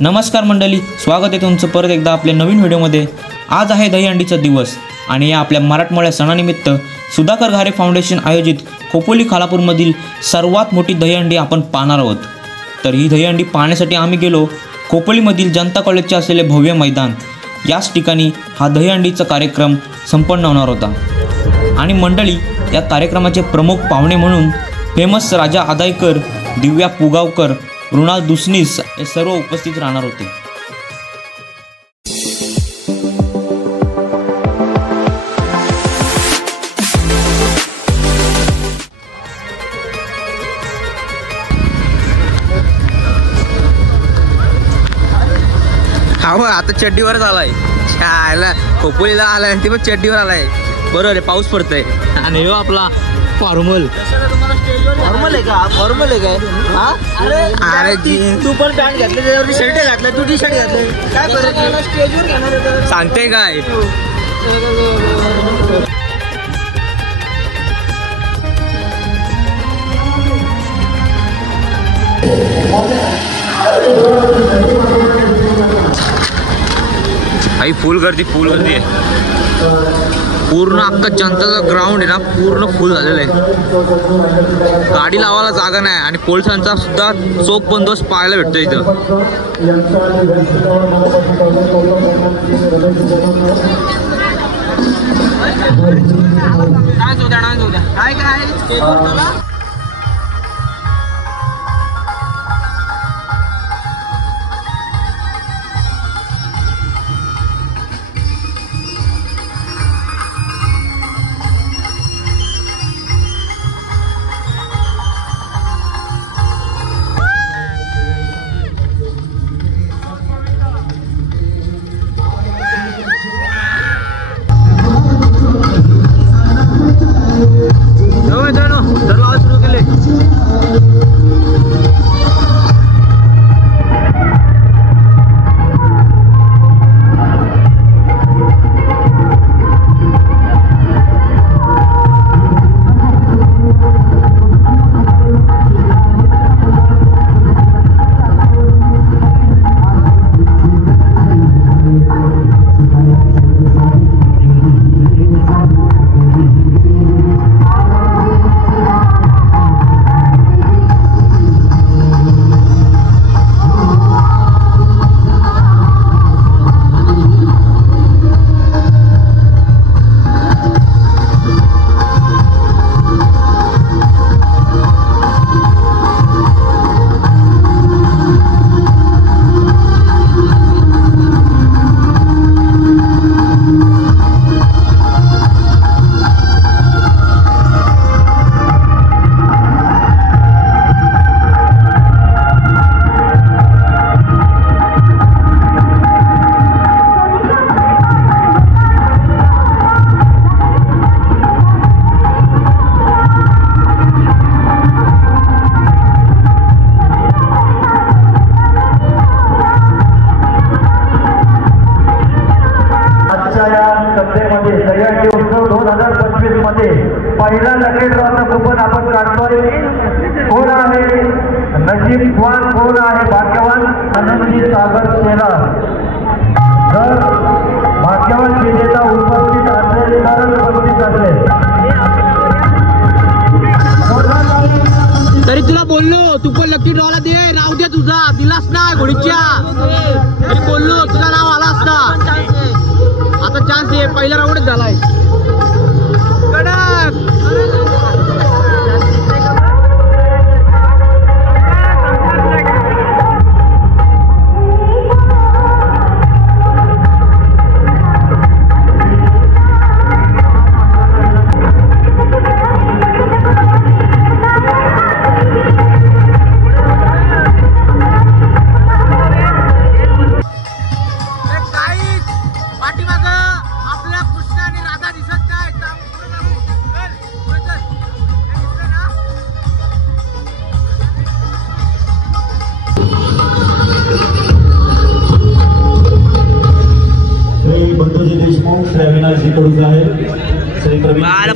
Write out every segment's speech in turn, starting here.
नमस्कार मंडळी, स्वागत आहे तुमचं परत एकदा आपल्या नवीन व्हिडिओमध्ये। आज आहे दहीहंडीचा दिवस आणि या आपल्या मराठमोळ्या सणानिमित्त सुधाकर घारे फाउंडेशन आयोजित खोपोली खालापूरमधील सर्वात मोठी दहीहंडी आपण पाहणार आहोत। तर ही दहीहंडी पाहण्यासाठी आम्ही गेलो खोपोलीमधील जनता कॉलेजचे असलेले भव्य मैदान। याच ठिकाणी हा दहीहंडीचा कार्यक्रम संपन्न होणार होता आणि मंडळी या कार्यक्रमाचे प्रमुख पाहुणे म्हणून फेमस राजा आदायकर, दिव्या पुगावकर, रुणाल दुसनीस हे सर्व उपस्थित राहणार होते। हा आता चड्डीवरच आलाय, छायला खोपोलीला आलाय आणि ते पण चड्डीवर आलाय। बरोबर आहे, पाऊस पडतोय आणि हो आपला फॉर्मल आहे का? फॉर्मल आहे काय? अरे तू पण पॅन्ट घातली, त्याच्यावर शर्ट घातलं, तू टी शर्ट घातलं, काय करायचं? स्टेजवर घेणार सांगते काय? आई फुल गर्दी आहे। पूर्ण अख्खा जनताचा ग्राउंड आहे ना, पूर्ण फुल झालेलं आहे। गाडी लावायला जागा नाही आणि पोलिसांचा सुद्धा चोख बंदोबस्त पाहायला भेटतो इथं। काय पहिला लकी ड्रॉचा कुपन आपण काढतोय। कोण आहे नशीबवान, कोण आहे भाग्यवान? आनंदी सागर सेना। जर भाग्यवान विजेता उपस्थित असेल तरच उपस्थित असेल। तरी तुला बोललो, तू पण लकी ड्रॉला दे, नाव दे तुझा, दिलास ना घोडीच्या। तरी बोललो तुझा नाव आला असता। आता चान्स आहे, पहिला राऊंडच झालाय। आपल्या कृष्ण आणि राधा दिसत नाही।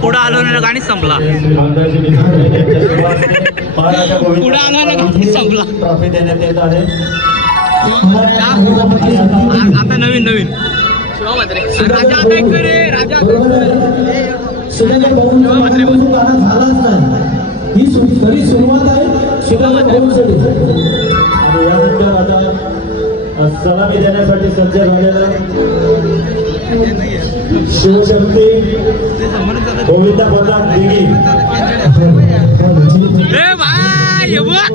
पुढे आलो ना गाणी संपला पुढे आला ना गाणी संपला ट्रॉफी देण्यात येत आहे। आता नवीन शिवा म्हात्रे राजा आता एक रे राजा शिवा म्हात्रे ही खरी सुरुवात आहे शिवा म्हात्रे आणि या नंतर आता सलामी देण्यासाठी सज्ज झालेला शिवशक्ती गोविंदा प्रधान दिघी भाई ये बघ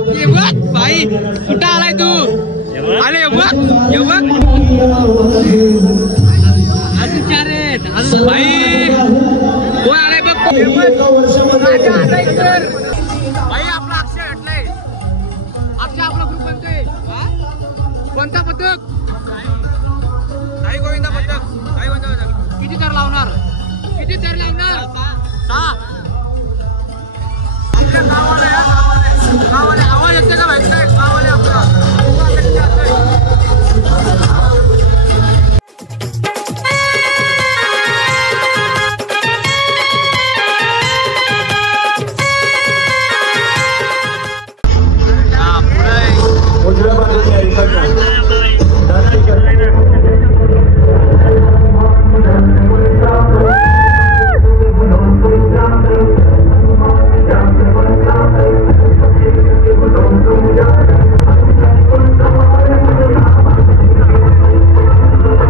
भाई कुठं आलाय तू अरे ये बघ भाई कोण आलाय बघ भाई आपला अक्षय हटलाय अक्षय आपला ग्रुप बनतोय कोणता पथक साई गोविंदा पथक किती तर लावणार 6 आपल्या गावाला आवाज येते का भाई गावाला आपला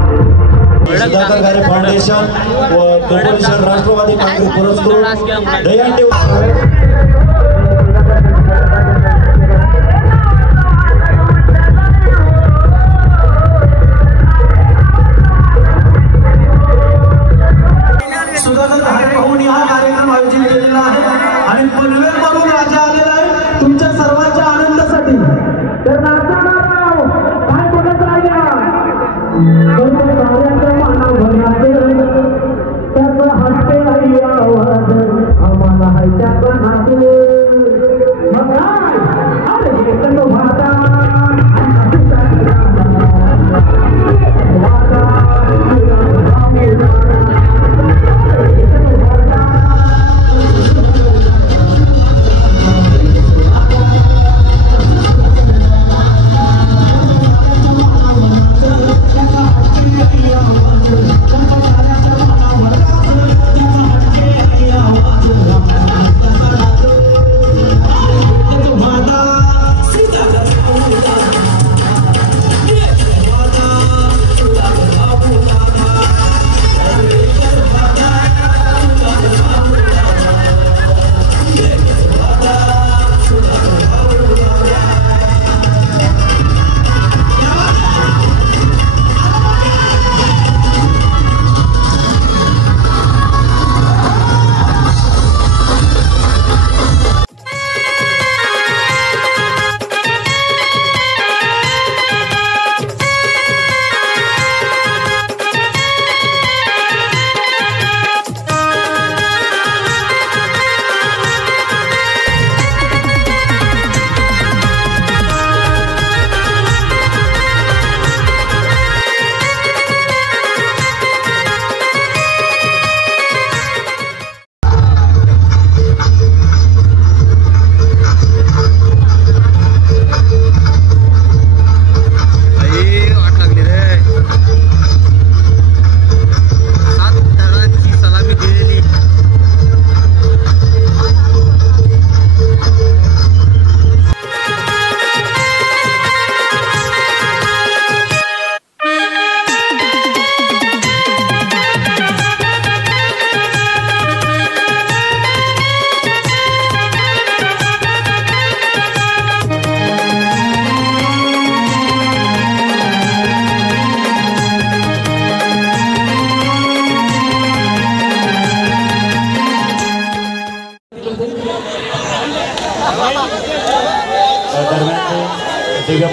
सुधाकर घारे फाउंडेशन व कोपोलीशन राष्ट्रवादी काँग्रेस पुरस्कृत दहीहंडी सुधाकर घारे पाहून हा कार्यक्रम आयोजित केलेला आहे आणि पनवेलवरून राजा आलेला आहे तुमच्या सर्वांच्या आनंदासाठी तर काय बघत राहिला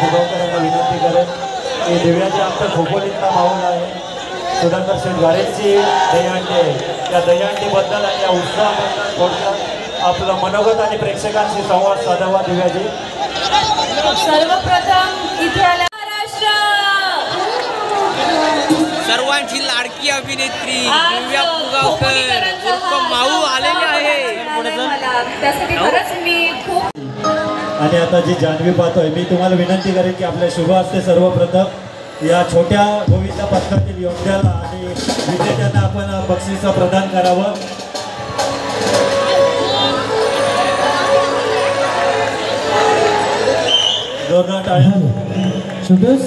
पुगवकरांना विनंती करेन की दिव्याचे आमच्या खोपोलीतला माहोल आहे सुधाकर शेठ घारेंची दहीहंडी आहे त्या दहीहंडीबद्दल आणि या उत्साहाबद्दल थोडक्यात आपलं मनोगत आणि प्रेक्षकांशी संवाद साधावा दिव्याजी. सर्वप्रथम इथे आल्या सर्वांची लाडकी अभिनेत्री दिव्या पुगावकर माऊ आलेली आहे. त्यासाठी खरंच मी खूप आणि आता जी जान्हवी पाहतोय, मी तुम्हाला विनंती करेन की आपल्या शुभ हस्ते सर्वप्रथम या छोट्या गोविंद पथकातील योद्ध्याला आणि विजेत्यांना आपण बक्षीस प्रदान करावं. जोरदार टाळ्या. शुभेश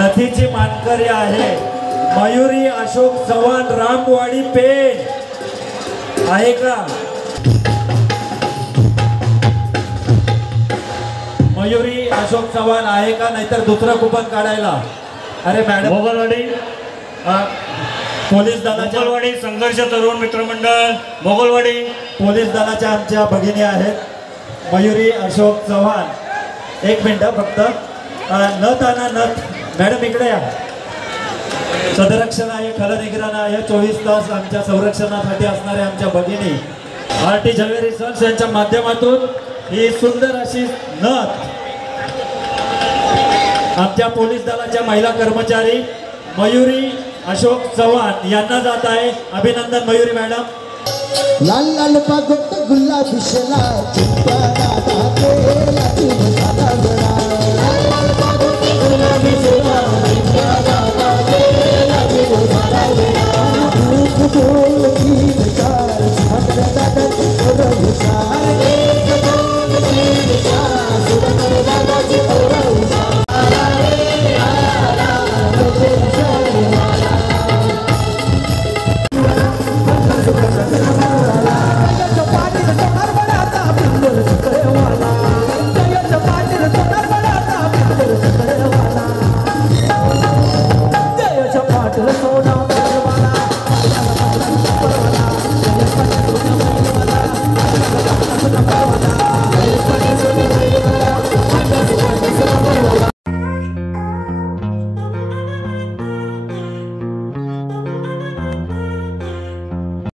नथीची मानकरी आहे मयुरी अशोक चव्हाण, रामवाडी पेण आहे का? मयुरी अशोक चव्हाण आहे का? नाहीतर दुसरं कुपन काढायला. अरे मॅडम, मोगलवाडी पोलीस दलाच्या, मोगलवाडी संघर्ष तरुण मित्रमंडळ, मोगलवाडी पोलीस दलाच्या आमच्या भगिनी आहेत मयुरी अशोक चव्हाण. एक मिनिट फक्त. नथ आणा, नथ. मॅडम इकडे या. सदरक्षण आहे, खलनिग्रहण आहे, 24 तास आमच्या संरक्षणासाठी असणाऱ्या आमच्या भगिनी आरटी ज्वेलरी सन्स यांच्या माध्यमातून ही सुंदर अशी नथ आमच्या पोलीस दलाच्या महिला कर्मचारी मयुरी अशोक चव्हाण यांना जात आहे. अभिनंदन मयुरी मॅडम. लाल लाल पागोट गुलाबी शेला चिंता